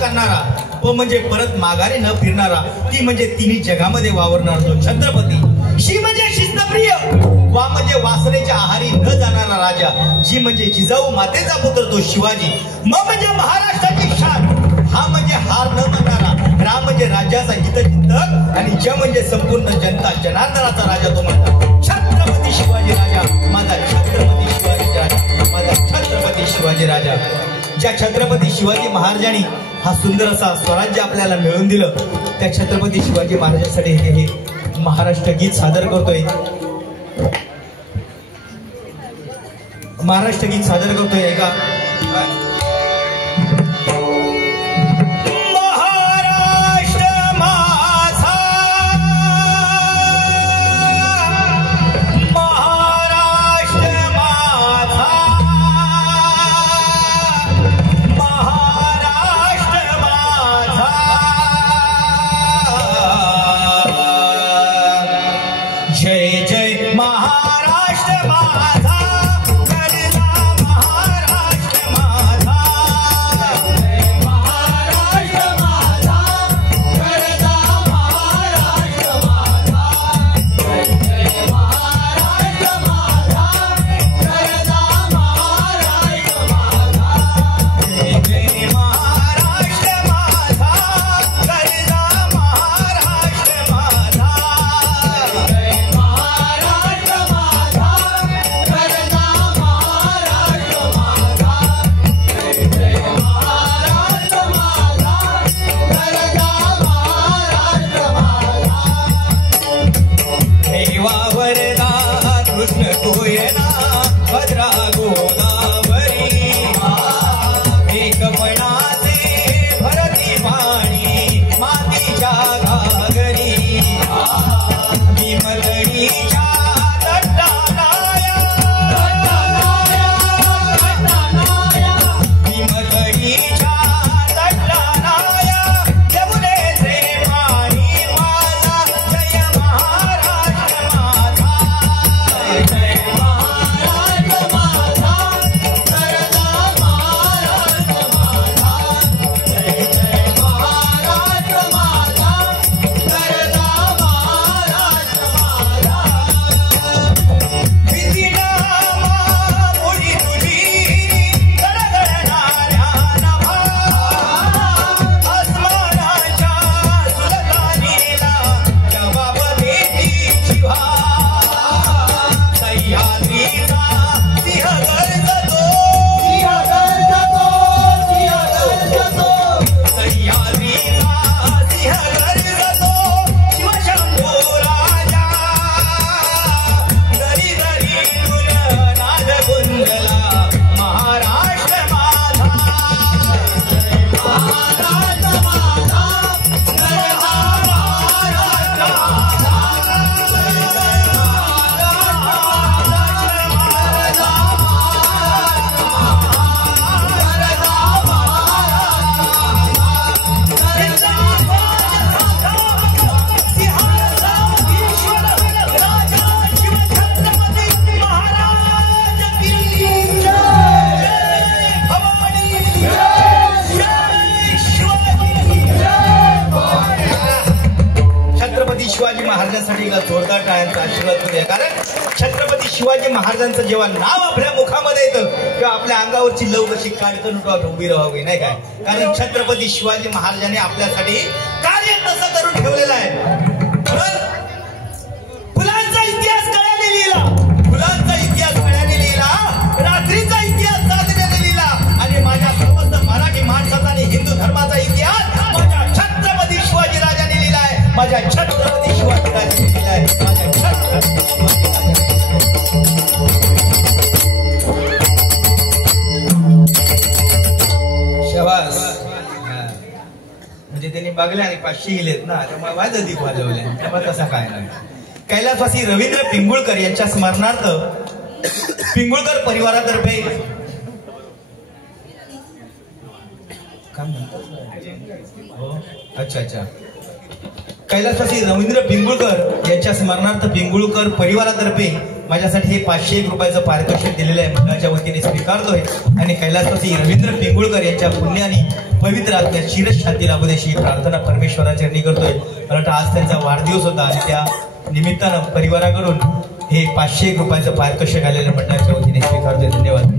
करणारा, तो म्हणजे परत माघारी न फिरणारा, ती म्हणजे तिन्ही जगामध्ये वावरणारा तो छत्रपती. शी म्हणजे शिस्तप्रिय, वा म्हणजे वासनेच्या आहारी न जाणारा राजा, जी म्हणजे जिजाऊ मातेचा पुत्र तो शिवाजी, म म्हणजे महाराष्ट्राची शान, हा म्हणजे हार न मानणारा, रा म्हणजे राज्याचा हितचिंतक, आणि ज म्हणजे संपूर्ण जनता जनार्दनाचा राजा तो माझा छत्रपती शिवाजी राजा, माझा छत्रपती शिवाजी राजा, माझा छत्रपती शिवाजी राजा. ज्या छत्रपती शिवाजी महाराजांनी हा सुंदर असा स्वराज्य आपल्याला मिळवून दिलं, त्या छत्रपती शिवाजी महाराजांसाठी हे महाराष्ट्र गीत सादर करतोय. महाराष्ट्र गीत सादर करतोय का? जोरदार टाळ्यांचा आशीर्वाद करूया. कारण छत्रपती शिवाजी महाराजांचं जेव्हा नाव आपल्या मुखामध्ये येतं तेव्हा आपल्या अंगावरची लव कशी काढकन उभी राहावी, नाही काय? कारण छत्रपती शिवाजी महाराजांनी आपल्यासाठी कार्य तसं करून ठेवलेलं आहे. फुलांचा इतिहास कळ्याने लिहिला, फुलांचा इतिहास कळ्याने लिहिला, रात्रीचा इतिहास साधण्याने लिहिला, आणि माझ्या समस्त मराठी माणसाचा आणि हिंदू धर्माचा इतिहास माझ्या छत्रपती शिवाजी राजांनी लिहिलाय, माझ्या छत्रपती शिवाजी राजांनी लिहिलाय, माझ्या छत्रपती शिवाजी राजांनी. शाबास. म्हणजे त्यांनी बघले आणि 500 गेलेत ना, त्यामुळे वाजत दीप वाजवले, त्यामुळे तसा काय नाही. कैलासवासी रवींद्र पिंगुळकर यांच्या स्मरणार्थ पिंगुळकर परिवारातर्फे अच्छा कैलासवासी रवींद्र पिंगुळकर यांच्या स्मरणार्थ पिंगुळकर परिवारातर्फे माझ्यासाठी हे 501 रुपयाचं पारितोषिक दिलेलं आहे, मंडळाच्या वतीने स्वीकारतोय. आणि कैलासवासी रवींद्र पिंगुळकर यांच्या पुण्याने पवित्र आत्म्या चिरच शांती लाभू दे अशी प्रार्थना परमेश्वराच्या चरणी करतोय. मला वाटतं आज त्यांचा वाढदिवस होता आणि त्या निमित्तानं परिवाराकडून हे 501 रुपयाचं पारितोषिक आलेल्या मंडळाच्या वतीने स्वीकारतोय. धन्यवाद.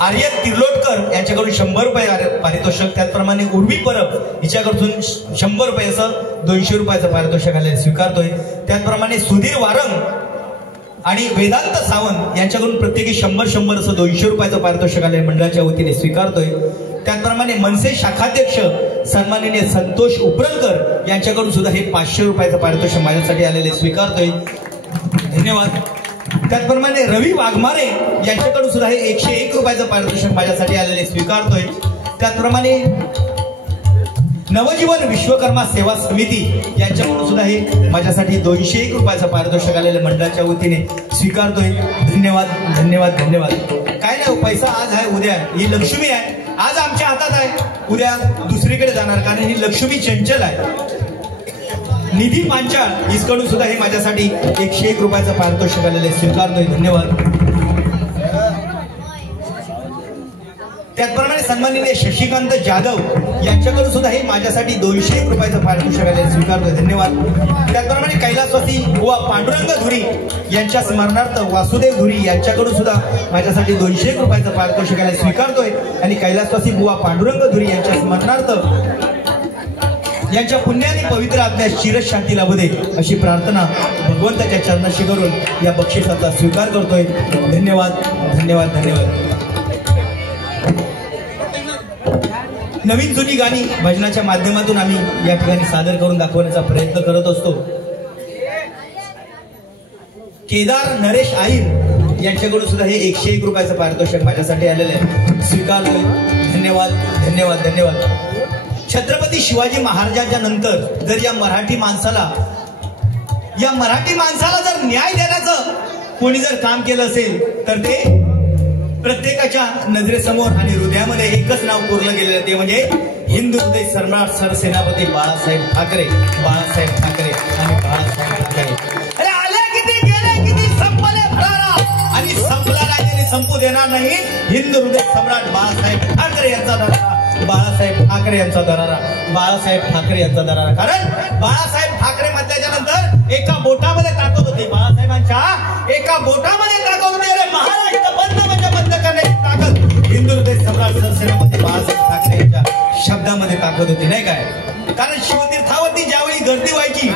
आर्यन तिर्लोटकर यांच्याकडून 100 रुपये पारितोषिक, त्याचप्रमाणे उर्वी परब हिच्याकडून 100 रुपये असं 200 रुपयाचं पारितोषिक आलेलं स्वीकारतोय. त्याचप्रमाणे सुधीर वारंग आणि वेदांत सावंत यांच्याकडून प्रत्येकी 100 असं 200 रुपयाचं पारितोषिक आलेलं मंडळाच्या वतीने स्वीकारतोय. त्याचप्रमाणे मनसे शाखाध्यक्ष सन्माननीय संतोष उपरलकर यांच्याकडून सुद्धा हे 500 रुपयाचं पारितोषिक माझ्यासाठी आलेले स्वीकारतोय. धन्यवाद. त्याचप्रमाणे रवी वाघमारे यांच्याकडून सुद्धा हे 101 रुपयाचं पारितोषिक माझ्यासाठी आलेले स्वीकारतोय. त्याचप्रमाणे नवजीवन विश्वकर्मा सेवा समिती यांच्याकडून सुद्धा हे माझ्यासाठी 201 रुपयाचं पारितोषिक आलेल्या मंडळाच्या वतीने स्वीकारतोय. धन्यवाद धन्यवाद धन्यवाद. काय नाही, पैसा आज आहे उद्या ही लक्ष्मी आहे, आज आमच्या हातात आहे उद्या दुसरीकडे जाणार, कारण ही लक्ष्मी चंचल आहे. निधी पांचाळ इसकडून सुद्धा हे माझ्यासाठी 101 रुपयाचं पारितोषिक आलेले स्वीकारतोय. धन्यवाद. त्याचप्रमाणे सन्माननीय शशिकांत जाधव यांच्याकडून सुद्धा हे माझ्यासाठी 201 रुपयाचं पारितोषिक आलेले स्वीकारतोय. धन्यवाद. त्याचप्रमाणे कैलासवासी बुवा पांडुरंग धुरी यांच्या स्मरणार्थ वासुदेव धुरी यांच्याकडून सुद्धा माझ्यासाठी 201 रुपयाचं पारितोषिक आलेले स्वीकारतोय. आणि कैलासवासी बुवा पांडुरंग धुरी यांच्या स्मरणार्थ यांच्या पुण्याने पवित्र आत्म्यास चिरच शांती लाभू दे अशी प्रार्थना भगवंताच्या चरणाशी करून या बक्षिसाचा स्वीकार करतोय. धन्यवाद धन्यवाद धन्यवाद. नवीन जुनी गाणी भजनाच्या माध्यमातून आम्ही या ठिकाणी सादर करून दाखवण्याचा प्रयत्न करत असतो. केदार नरेश आईर यांच्याकडून सुद्धा हे 101 रुपयाचं पारितोषिक माझ्यासाठी आलेलं आहे, स्वीकारतोय. धन्यवाद धन्यवाद धन्यवाद. छत्रपती शिवाजी महाराजांच्या नंतर जर या मराठी माणसाला जर न्याय देण्याचं कोणी जर काम केलं असेल तर ते प्रत्येकाच्या नजरेसमोर आणि हृदयामध्ये एकच नाव कोरलं गेलेलं, ते म्हणजे हिंदू हृदय सम्राट सरसेनापती बाळासाहेब ठाकरे. बाळासाहेब ठाकरे आणि बाळासाहेब ठाकरे. अरे आले किती गेले किती संपले भरारा आणि संपला नाही संपू देणार नाही. हिंदू हृदय सम्राट बाळासाहेब ठाकरे यांचा दरारा, बाळासाहेब ठाकरे यांचा दरारा, बाळासाहेब ठाकरे यांचा दरारा. कारण बाळासाहेब ठाकरे म्हटल्याच्या नंतर एका बोटामध्ये ताकद होती, बाळासाहेबांच्या एका बोटामध्ये ताकद होती. अरे महाराष्ट्र बंद म्हणजे बंद करण्याची ताकद हिंदू हृदय सम्राट सरसेनापती बाळासाहेब ठाकरे यांच्या शब्दामध्ये ताकद होती, नाही काय? कारण शिवतीर्थावरती ज्यावेळी गर्दी व्हायची,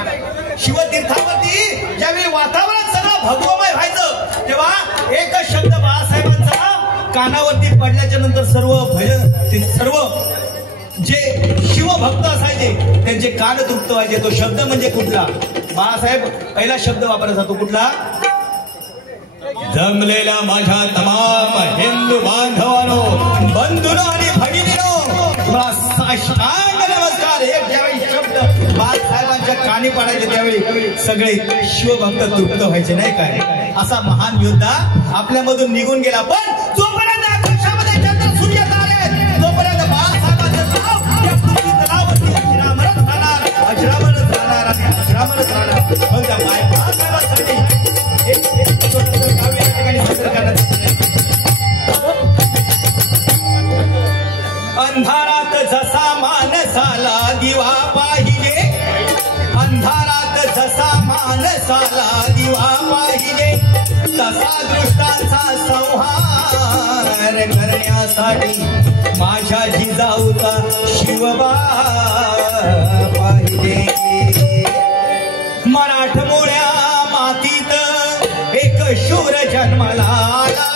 शिवतीर्थावरती ज्यावेळी वातावरण सगळं भगवमय व्हायचं, तेव्हा एकच शब्द बाळासाहेबांचा कानावरती पडल्याच्या नंतर सर्व जे शिवभक्त असायचे त्यांचे कान तृप्त व्हायचे. तो शब्द म्हणजे कुठला? बाळासाहेब पहिला शब्द वापरायचा तो कुठला? जमलेला माझ्या तमाम हिंदू बांधवांनो, बंधूंनो आणि भगिनींनो, साष्टांग नमस्कार. हे ज्यावेळी शब्द बाळासाहेबांच्या कानी पडायचे त्यावेळी सगळे शिवभक्त तृप्त व्हायचे, नाही काय? असा महान योद्धा आपल्यामधून निघून गेला. पण जोपर्यंत आकाशामध्ये चंद्र सूर्य तारे, तोपर्यंत बाळासाहेबांचं नाव या पृथ्वी तलावरती अजरामरच राहणार, अजरामरच राहणार आणि अजरामरच राहणार. मग त्या बाळासाहेबांसाठी एक छोटंसं काव्य या ठिकाणी सादर करण्यात अंधारात जसा मानसाला दिवा पाहिजे, अंधारात जसा मानसाला दिवा पाहिजे, तसा दृष्टांचा संहार करण्यासाठी माझ्या जिजाऊचा शिवबा पाहिजे. मराठमोळ्या मातीत एक शूर जन्मला आला,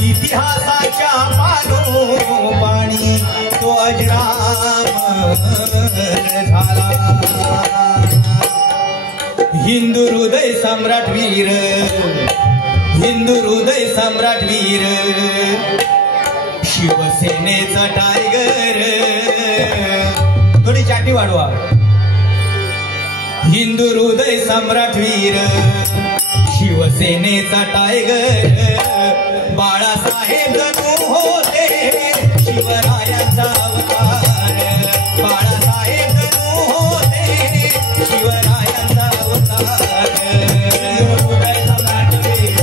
इतिहासाच्या पाणी तो अजरामर झाला. हिंदू हृदय सम्राट वीर, हिंदू हृदय सम्राट वीर, शिवसेनेचा टायगर. थोडी चाटी वाढवा. हिंदू हृदय सम्राट वीर, शिवसेनेचा टायगर, बाळासाहेब जणू होते शिवरायांचा अवतार, बाळासाहेब जणू होते शिवरायांचा अवतार. हृदय सम्राट वीर,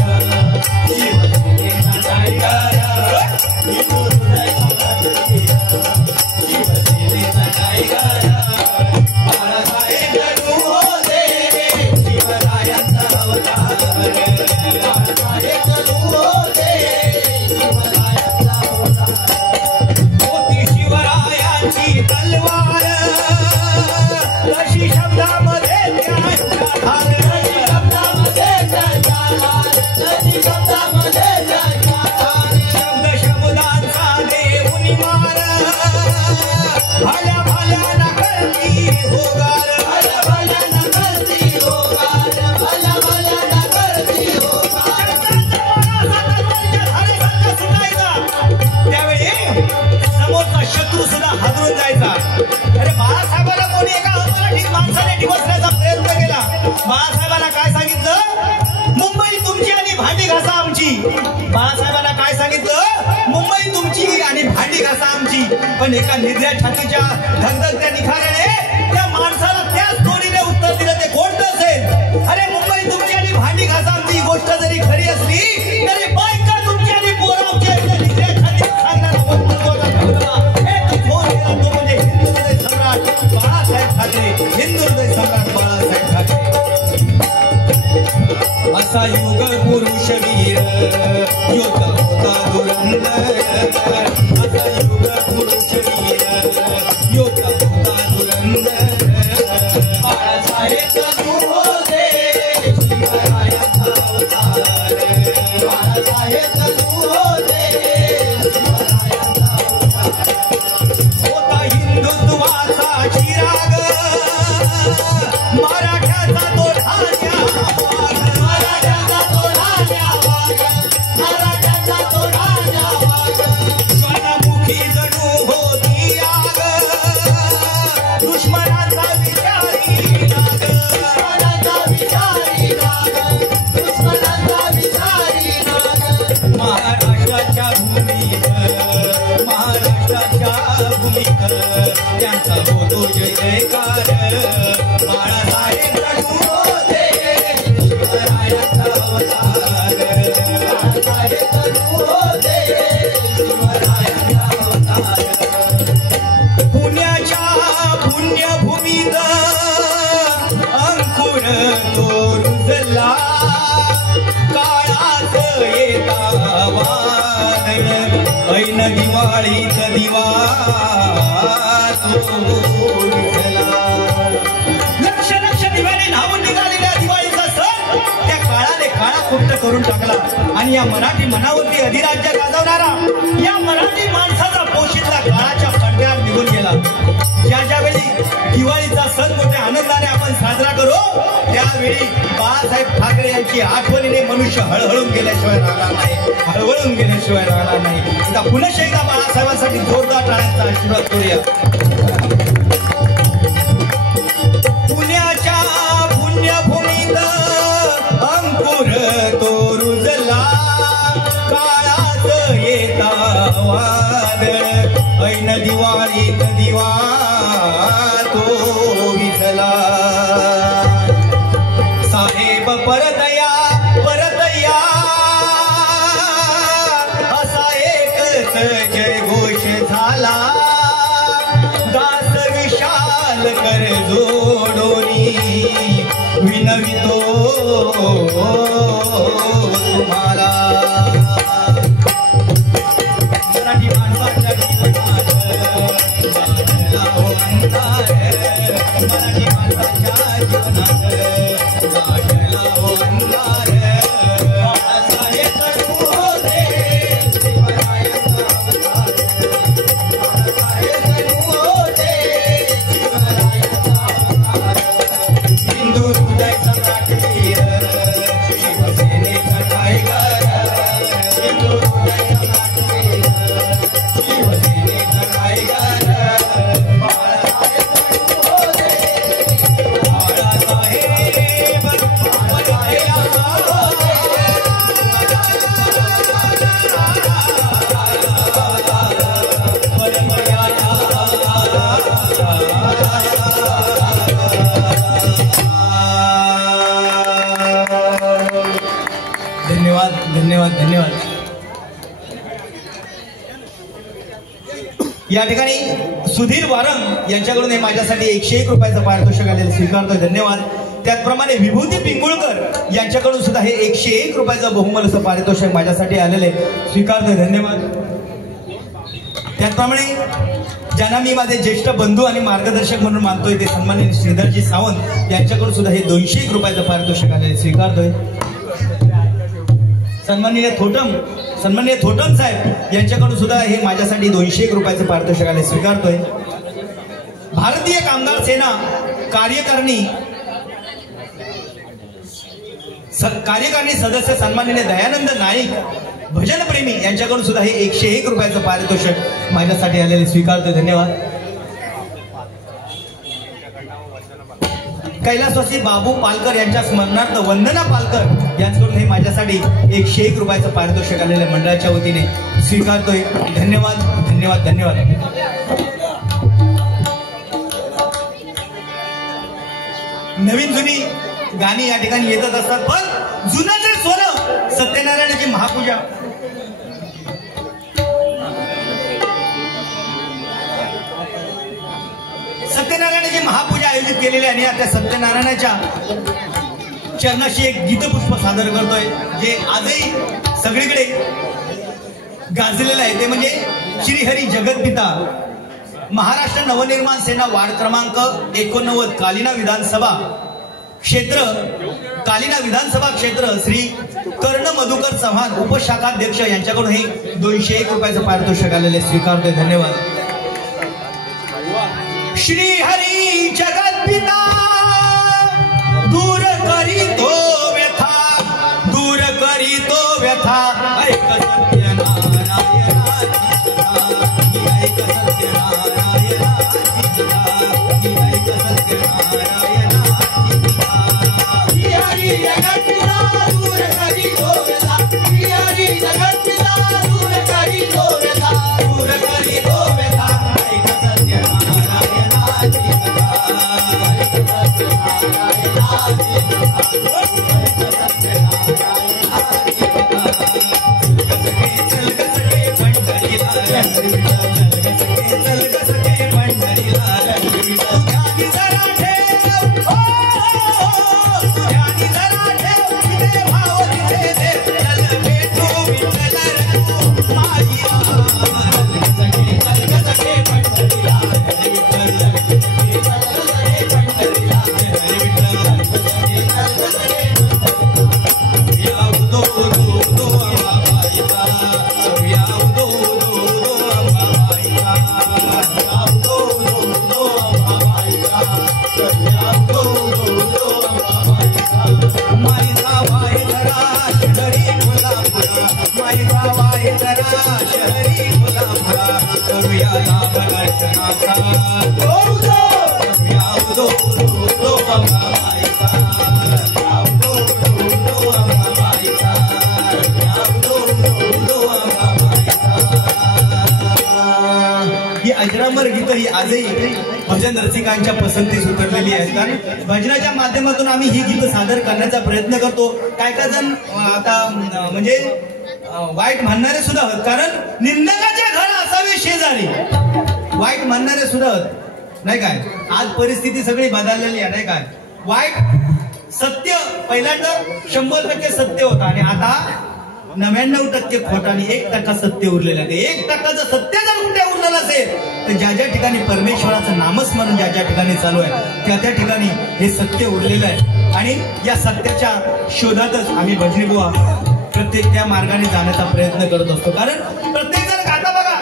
शिवसेनेचा टायगर, हिंदू हृदय सम्राट शिवसेनेचा टायगर बाळासाहेब जणू होते शिवरायांचा अवतार बाळासाहेब जणू होते शिवरायांचा अवतार होती शिवरायांची तलवार तशी शब्दामध्ये शब्द शब्दांचा देऊनी मार भल्या भल्या न करती होगार भल्या भल्या न करती होगार भल्या भल्या न करती होगार सुटायचा त्यावेळी समोरचा शत्रू सुद्धा हादरून जायचा. अरे बाळासाहेबांना कोणी एका मराठी माणसाने डिवचण्याचा प्रयत्न केला. बाळासाहेबांना काय सांगितलं? मुंबई तुमची आणि भांडी घासा आमची. बाळासाहेबांना काय सांगितलं? मुंबई तुमची आणि भांडी घासा आमची. पण एका निर्दय छातीच्या धगधगत्या निखाऱ्याने त्या माणसाला त्याच जोडीने उत्तर दिलं. ते कोणतं असेल? अरे मुंबई तुमची आणि भांडी घासा आमची ही गोष्ट जरी खरी असली तरी बायका तुमची आणि पोरं आमची निर्दय छातीत सांगणारा तो म्हणजे हिंदू हृदय सम्राट बाळासाहेब ठाकरे. हिंदू हृदय सम्राट बाळासाहेब ठाकरे. असा युग पुरुष वीर योद्धा होता धुरंधर. असा युग पुरुष वीर योद्धा होता धुरंधर. बाळासाहेब जणू होते शिवरायांचा अवतार बाळासाहेब जणू होते शिवरायांचा अवतार. होता हिंदुत्वाचा चिराग मराठ्याचा तो ढाल्या मराठ्याचा तो ढाल्या मराठ्याचा तो ढाल्या ज्वालामुखी जणू होती आग दुश्मनाचा विचारी नाग दुश्मनाचा विचारी नाग दुश्मनाचा विचारी नाग. महाराष्ट्राच्या भूमीत त्यांचा होतो जय जयकार. बाळासाहेब जणू होते शिवरायांचा अवतार बाळासाहेब जणू होते शिवरायांचा अवतार. पुण्याच्या पुण्यभूमीत अंकुर तो रुजला काळात येता वादळ ऐन दिवाळीत दिवा लक्ष लक्ष दिव्याने धावून निघालेल्या दिवाळीचा सण त्या काळाने काळा कुट्ट करून टाकला. आणि या मराठी मनावरती अधिराज्य गाजवणारा या मराठी माणसाचा पोशीतला काळाच्या पडद्यात निघून गेला. ज्यावेळी दिवाळीचा सण मोठ्या आनंदाने आपण साजरा करू त्यावेळी बाळासाहेब ठाकरे यांची आठवणीने मनुष्य हळहळून गेल्याशिवाय राहणार नाही. हळहळून गेल्याशिवाय राहणार नाही. आता पुन्हा एकदा बाळासाहेबांसाठी जोरदार टाळ्यांचा आशीर्वाद करूया. पुण्याच्या पुण्यभूमीत अंकुर तो रुजला काळात येता वादळ ऐन दिवाळीत दिवा तो विझला. साहेब परतया परतया असा एकच जय घोष झाला. दास विशाल कर जोडोनी विनवितो तुम्हाला. मराठी माणसाच्या जीवनात गाजला हो अंधार मराठी माणसाच्या जीवनात गाजला हो अंधार. बाळासाहेब जणू होते शिवरायांचा अवतार बाळासाहेब जणू होते शिवरायांचा अवतार. हिंदू हृदय सम्राट वीर शिवसेनेचा टायगर हिंदू हृदय सम्राट वीर शिवसेनेचा टायगर. बाळासाहेब जणू होते बाळासाहेब धन्यवाद धन्यवाद धन्यवाद. या ठिकाणी सुधीर वारंग यांच्याकडून हे माझ्यासाठी 101 रुपयाचं पारितोषिक आलेलं स्वीकारतोय, धन्यवाद. त्याचप्रमाणे विभूती पिंगुळकर यांच्याकडून सुद्धा हे 101 रुपयाचं बहुमल असं पारितोषिक माझ्यासाठी आलेले स्वीकारतोय, धन्यवाद. त्याचप्रमाणे ज्यांना मी माझे ज्येष्ठ बंधू आणि मार्गदर्शक म्हणून मानतोय ते सन्माननीय श्रीधरजी सावंत यांच्याकडून सुद्धा हे 201 रुपयाचं पारितोषिक आलेले स्वीकारतोय. सन्माननीय थोटम साहेब यांच्याकडून सुद्धा हे माझ्यासाठी 201 रुपयाचं पारितोषिक आले स्वीकारतोय. भारतीय कामगार सेना कार्यकारिणी सदस्य सन्माननीय दयानंद नाईक भजनप्रेमी यांच्याकडून सुद्धा हे 101 रुपयाचं पारितोषिक माझ्यासाठी आलेले स्वीकारतोय, धन्यवाद. कैलासवासी बाबू पालकर यांच्या स्मरणार्थ वंदना पालकर यांच्याकडून हे माझ्यासाठी 101 रुपयाचं पारितोषिक आलेल्या मंडळाच्या वतीने स्वीकारतोय, धन्यवाद धन्यवाद धन्यवाद. नवीन जुनी गाणी या ठिकाणी येतच असतात, पण जुनाचे सोनं सत्यनारायणाची महापूजा आयोजित केलेली आणि त्या सत्यनारायणाच्या चरणाशी एक गीतपुष्प सादर करतोय जे आजही सगळीकडे गाजलेलं आहे. ते म्हणजे श्रीहरी जगतपिता महाराष्ट्र नवनिर्माण सेना वार्ड क्रमांक 89 कालिना विधानसभा क्षेत्र श्री कर्ण मधुकर चव्हाण उपशाखाध्यक्ष यांच्याकडून हे 201 रुपयाचं पारितोषिक आलेले स्वीकारतोय, धन्यवाद. श्री हरी जगतपिता दूर करी तो व्यथा ऐक सत्य नारायणाची ऐक सत्य नारायणाची ऐक सत्य नारायणाची हरी जगतपिता दूर करी तो व्यथा हरी जगतपिता दूर करी तो व्यथा ऐक सत्य अजरामर गीत ही आजही भजन रसिकांच्या पसंतीस उतरलेली आहेत. कारण भजनाच्या माध्यमातून आम्ही ही गीत सादर करण्याचा प्रयत्न करतो. काय काय जण आता म्हणजे वाईट म्हणणारे सुद्धा आहोत, कारण निंदकाचे घर असावे शेजारी वाईट म्हणणारे सुद्धा आहोत, नाही काय. आज परिस्थिती सगळी बदललेली आहे, नाही काय. वाईट सत्य पहिल्यांदा 100% सत्य होता आणि आता 99% खोटा आणि 1% सत्य उरलेलं आहे. 1% जर सत्य जर कुठे उरलेलं असेल तर ज्या ज्या ठिकाणी परमेश्वराचं नामस्मरण ज्या ज्या ठिकाणी चालू आहे त्या त्या ठिकाणी हे सत्य उरलेलं आहे. आणि या सत्याच्या शोधातच आम्ही भजनी बुवा प्रत्येक त्या मार्गाने जाण्याचा प्रयत्न करत असतो. कारण प्रत्येक जण आता बघा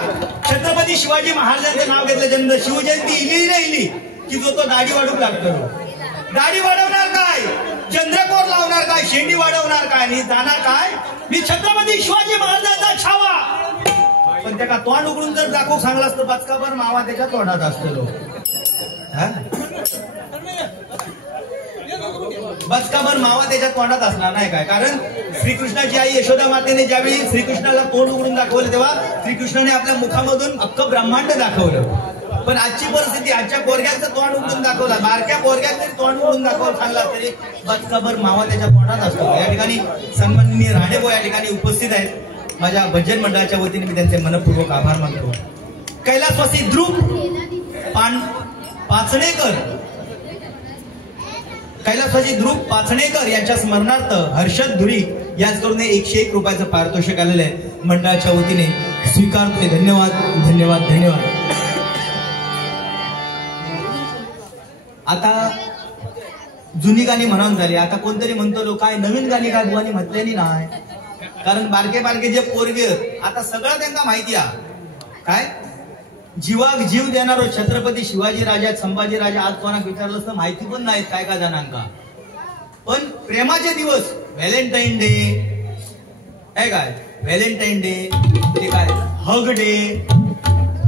छत्रपती शिवाजी महाराजांचं नाव घेतलं, जन्म शिवजयंती इली की जो तो दाढी वाढूक लागतो. दाढी वाढवणार काय, चंद्रकोर लावणार काय, शेंडी वाढवणार काय आणि जाणार काय, मी छत्रपती शिवाजी महाराजांचा छावा. पण त्या तोंड उघडून जर दाखवू सांगला असतं बचकाभर मावा त्याच्या तोंडात असतो. बचकाभर मावा त्याच्या तोंडात असणार नाही काय. कारण श्रीकृष्णाची आई यशोदा मातेने ज्यावेळी श्रीकृष्णाला तोंड उघडून दाखवलं तेव्हा श्रीकृष्णाने आपल्या मुखामधून अख्खं ब्रह्मांड दाखवलं. पण आजची परिस्थिती आजच्या पोरग्याचं तोंड उघडून दाखवला, बारक्या पोरग्यात तरी तोंड उघडून दाखवलं सांगला तरी बचकाभर मावा त्याच्या तोंडात असतो. या ठिकाणी सन्माननीय राणेभाऊ या ठिकाणी उपस्थित आहेत. माझ्या भजन मंडळाच्या वतीने मी त्यांचे मनपूर्वक आभार मानतो. कैलासवासी ध्रुव पाचणेकर, कैलासवासी ध्रुव पाचणेकर यांच्या स्मरणार्थ हर्षद धुरी याच करून 101 रुपयाचं पारितोषिक आलेलं आहे. मंडळाच्या वतीने स्वीकारतोय. धन्यवाद धन्यवाद धन्यवाद. आता जुनी गाणी म्हणून झाली. आता कोणतरी म्हणतो काय नवीन गाणी काय बुवानी म्हटलेली नाही, कारण बारके बारके जे पोरगे आता सगळं त्यांना माहिती आहे. काय जीवाक जीव देणारो छत्रपती शिवाजी राजा संभाजी राजा आज कोणाक विचारलं तर माहिती पण नाहीत काय काय जणांका. पण प्रेमाचे दिवस व्हॅलेंटाईन डे आहे काय, व्हॅलेंटाईन डे ते काय हग डे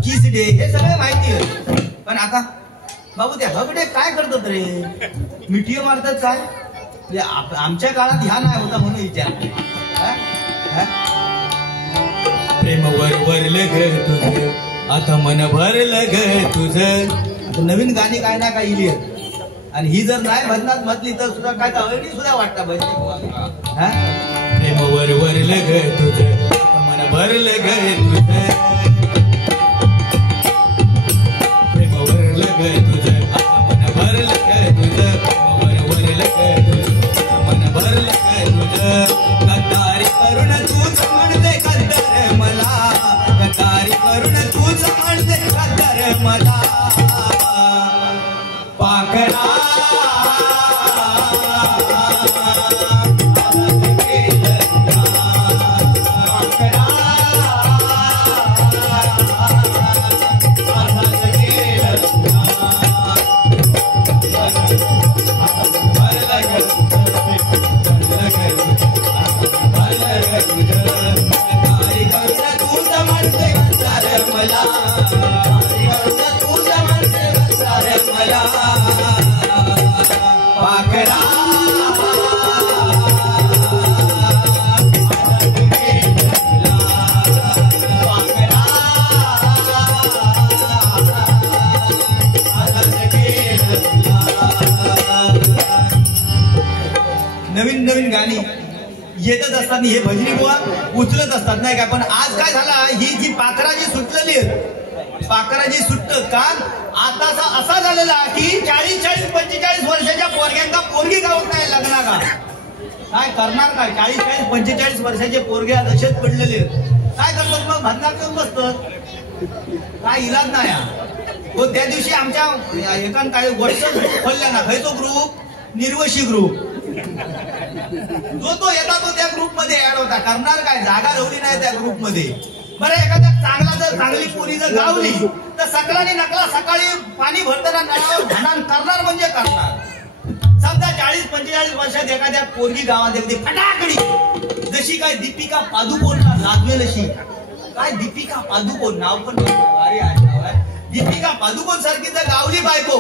किस डे हे सगळे माहिती आहे. पण आता बाबू ते हग डे काय करतात रे, मिठियो मारतात काय, आमच्या काळात ह्या नाही होता म्हणून विचार. प्रेम वरवरलं ग तुझं आता मन भरलं ग तुझं. आता नवीन गाणी काय ना काय इली आणि ही जर नाही भजनात म्हटली तर सुद्धा काय आवडी सुद्धा वाटतं भजनी. प्रेम वरवरलं ग तुझं मन भरलं ग तुझं, प्रेम वरलं ग तुझं मन भरलं ग तुझं, वरवरलं ग तुझं मन भरलं ग तुझं. गद्दारी करून तूच म्हणते गद्दार मला, गद्दारी करून तूच म्हणते गद्दार मला. पाकरा नवीन नवीन गाणी येतच असतात हे भजनी बुवा उचलत असतात नाही का. पण आज काय झाला, ही जी पाखरा जी सुटलेली पाखरा जी सुटत का आता असा झालेला की 40-45 वर्षाच्या पोरग्यांना पोरगी गावत नाही लग्ना का. काय करणार काय, 40-45 वर्षाचे पोरगे असेच पडलेले काय करतात मग भजनात घेऊन बसतात, काय इलाज नाही. हो त्या दिवशी आमच्या एकान काय व्हॉट्सअप ग्रुप खोलल्या ना, खय तो ग्रुप निर्वशी ग्रुप, जो तो येता तो त्या ग्रुप मध्ये ऍड होता. करणार काय, जागा रवली नाही त्या ग्रुप मध्ये. बरं एखाद्या चांगली पोरी जर गावली तर सकलानी नकला सकाळी पाणी भरताना नळावर घाण करणार म्हणजे करणार. समजा 40-45 वर्षात एखाद्या पोरगी गावात एखादी फटाकडी जशी काय दीपिका पादुकोणला लाजवेल अशी, काय दीपिका पादुकोण नाव पण भारी आहे. दीपिका पादुकोण सारखी जर गावली बायको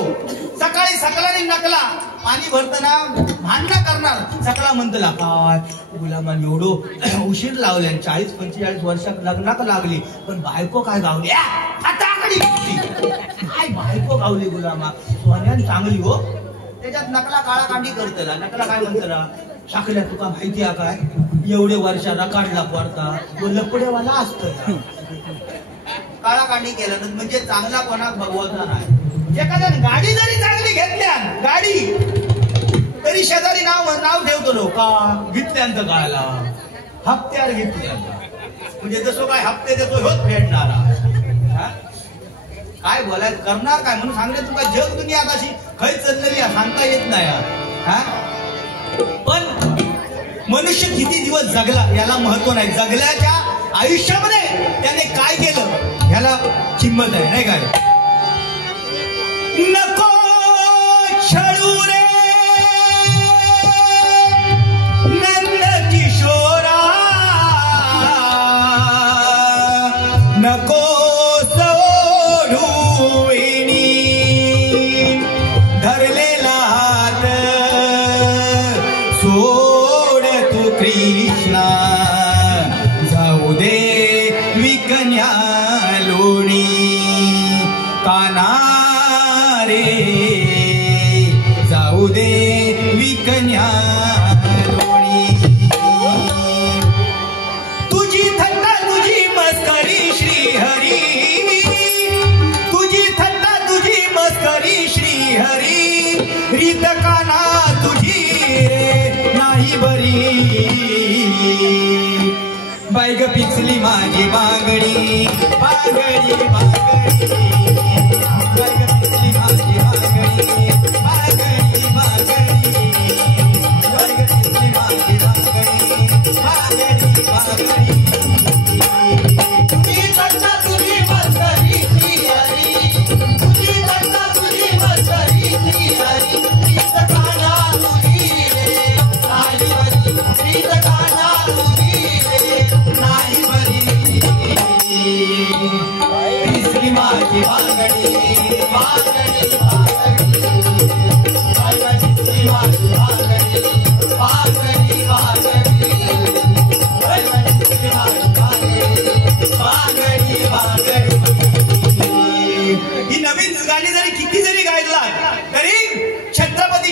सकाळी सकलानी नकला पाणी भरताना भांडणं करणार. सकला म्हणतला काय गुलामान एवढं उशीर लावल्या 40-45 वर्षात लग्नाक लागली पण बायको काय गावली फटाकडी काय बायको गावली गुलामा सोन्यान चांगली हो. त्याच्यात नकला काळा कांडी करतला. नकला काय म्हणतला, साखल्या तुका माहिती आहे काय एवढे वर्षा रकाडला पडता तो लपडेवाला असत. काळा कांडी केल्यानंतर म्हणजे चांगला कोणाक भगवता नाही. एखाद्या गाडी जरी चांगली घेतल्या गाडी तरी शेजारी नाव ठेवतो लोक घेतल्यानंतर काळाला हप्त्यावर घेतल्यानंतर म्हणजे जसं काय हप्ते देतो होत फेडणारा. काय बोलायचं करणार काय म्हणून सांगले तुका जग दुनिया कशी खय चाललेली सांगता येत नाही. पण मनुष्य किती दिवस जगला याला महत्व नाही, जगल्याच्या आयुष्यामध्ये त्याने काय केलं ह्याला किंमत आहे नाही काय. नको छळू रे नंद किशोरा, नको सोडू वेणी धरलेला हात सोड तू कृष्णा, जाऊ दे विकन्या लोणी काना रे, जाऊ दे विकन्या लोणी. तुझी थट्टा तुझी मस्करी श्रीहरी मस्करी श्री हरी रीत काना तुझी रे नाही बरी बायग पिचली माझी बागडी बागडी बागडी बायग पिचली माझी बागडी बागडी बागडी बायग पिचली माझी बागडी बागडी बागडी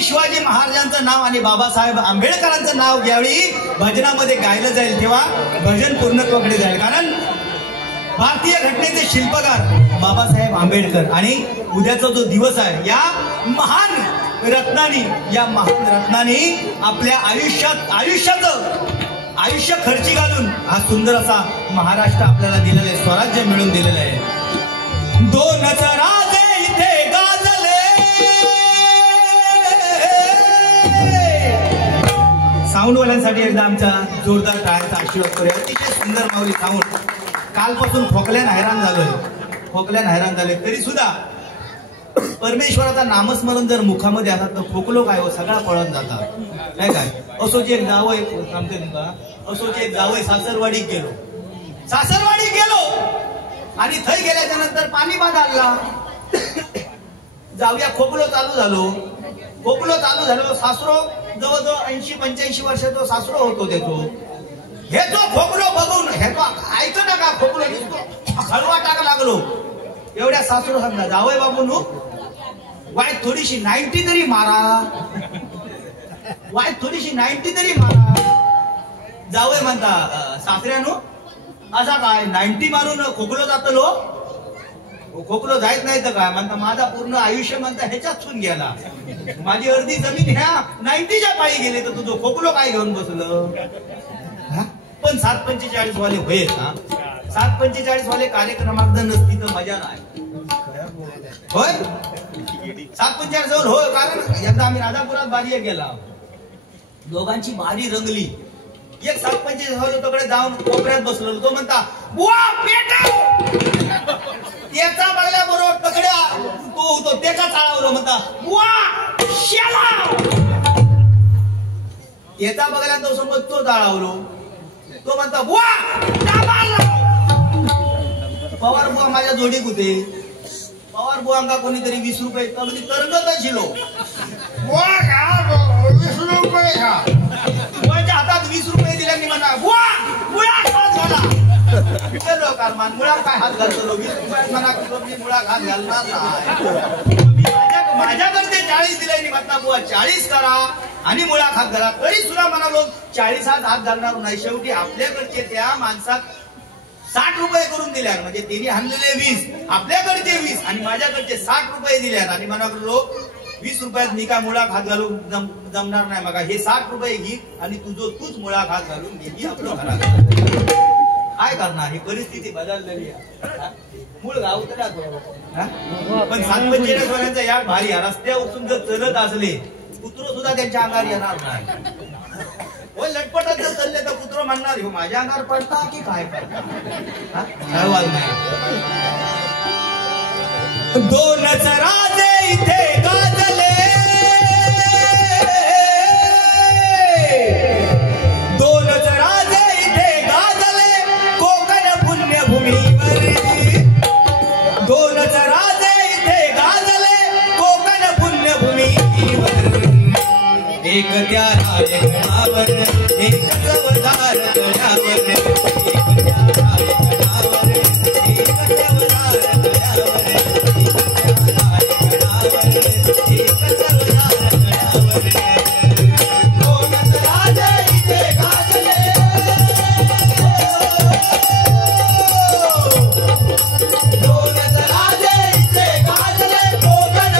शिवाजी महाराजांचं नाव आणि बाबासाहेब आंबेडकरांचं नाव ज्यावेळी भजनामध्ये गायलं जाईल तेव्हा भजन पूर्णत्वाकडे जाईल. कारण भारतीय घटनेचे शिल्पकार बाबासाहेब आंबेडकर आणि उद्याचा जो दिवस आहे या महान रत्नांनी आपल्या आयुष्याचं आयुष्य खर्ची घालून हा सुंदर असा महाराष्ट्र आपल्याला दिलेला आहे, स्वराज्य मिळून दिलेलं आहे. दोनच राजे इथे गाजले साऊंडवाल्यांसाठी एकदा आमचा जोरदार टाळ्यांचा आशीर्वाद करूया. अतिशय सुंदर माऊली साऊंड. कालपासून खोकल्यानं हैराण झालोय तरी सुद्धा परमेश्वराचा नामस्मरण जर मुखामध्ये असतात तर खोकलो काय हो सगळा पळत जातात नाही काय. असोची एक जावय सांगते तुमका असोची एक जावय सासरवाडीत गेलो आणि थंय गेल्याच्या नंतर पाणी बांधायला जाऊया खोकलो चालू झालो सासरो जवळजवळ 80-85 वर्षाचा सासरो होतो त्याचो. हे तो खोकलो बघून हे तो ऐक ना का खोकलो हलवा टाका लागलो. एवढ्या सासरो सांगता जावय बाबू नु वाय थोडीशी 90 तरी मारा जावय म्हणता सासऱ्यानो असा काय 90 मारून खोकलो जातलो खोकलो जायत नाही तर काय म्हणता माझा पूर्ण आयुष्य म्हणता ह्याच्यात सून गेला. माझी अर्धी जमीन ह्या 90च्या पायी गेले तर तुझं खोकलो काय घेऊन बसलं. पण 7:45 वाले होईल ना 7:45 वाले कार्यक्रमात जर नसती तर मजा नाही होय. 7:45 जवळ होय. कारण एकदा आम्ही राजापुरात बारी गेला दोघांची बारी रंगली. एक 7:45 वाले तोकडे जाऊन कोपऱ्यात बसलो. तो म्हणता बुवा पेटा त्याचा बघल्याबरोबर तकड्या तो होतो त्याचा चाळावलं म्हणता बुवा शेला याचा बघायला तो समज तो चाळावलो. तो म्हणता बुवा पवार बुवा माझ्या जोडीक होते. पवार बुवांका कोणीतरी 20 रुपये कमी तरंगत शिलो 20 रुपये बुवाच्या हातात 20 रुपये दिल्याने म्हणा बुवा मुळा काय हात घालतो 20 रुपयात म्हणा की मुळा हात घालणार नाही. माझ्याकडे 40 दिले म्हणता बुवा 40 करा आणि मुळा हात घाला. तरी सुद्धा म्हणालो 40 हात घालणार नाही. शेवटी आपल्याकडचे त्या माणसात 60 रुपये करून दिल्यात. म्हणजे त्यांनी आणलेले 20 आपल्याकडचे 20 आणि माझ्याकडचे 60 रुपये दिल्यात. आणि म्हणालो 20 रुपयात मी काय मुळा हात घालून जमणार नाही. मग हे 60 रुपये घे आणि तूच मुळा हात घालून घे आपलं घरात. काय करणार ही परिस्थिती बदललेली आहे. मूळ गाव तर पण 7:45 वाल्यांचा या भारी रस्त्या उचलून जर चलत असले कुत्रो सुद्धा त्यांच्या अंगावर येणार नाही. हो लटपटत जर चालले तर कुत्रो म्हणणार हो माझ्या अंगावर पडता की काय करता. दोनच राजे इथे गाजले दोनच राजे इथे गाजले कोकण पुण्यभूमीवर. दोनच राजे इथे गाजले कोकण पुण्यभूमीवर. एक त्या रायगडावर एक जवदार गडावर एक त्या रायगडावर एक जवदार गडावर कोकण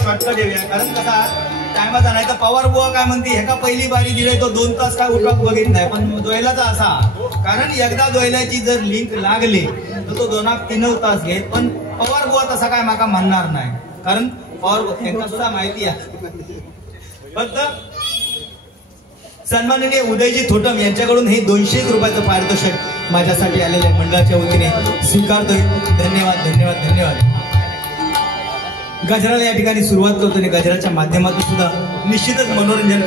शॉर्टकट येऊया कारण कसा टायमाचा नाही तर पवार बुवा काय म्हणते ह्याका पहिली बारी दिली तो 2 तास काय उठवाक बघित नाही पण दोयलाचा असा कारण एकदा दोयल्याची जर लिंक लागली तर तो 2-3 तास घेत पण पवार बुवा तसा काय माका म्हणणार नाही कारण पवार बुवा माहिती आहे फक्त सन्माननीय उदयजी थोटम यांच्याकडून हे 200 रुपयाचं पारितोषिक माझ्यासाठी आलेल्या मंडळाच्या वतीने स्वीकारतोय धन्यवाद धन्यवाद धन्यवाद गजराला या ठिकाणी सुरुवात करतो आणि गजराच्या माध्यमातून सुद्धा निश्चितच मनोरंजन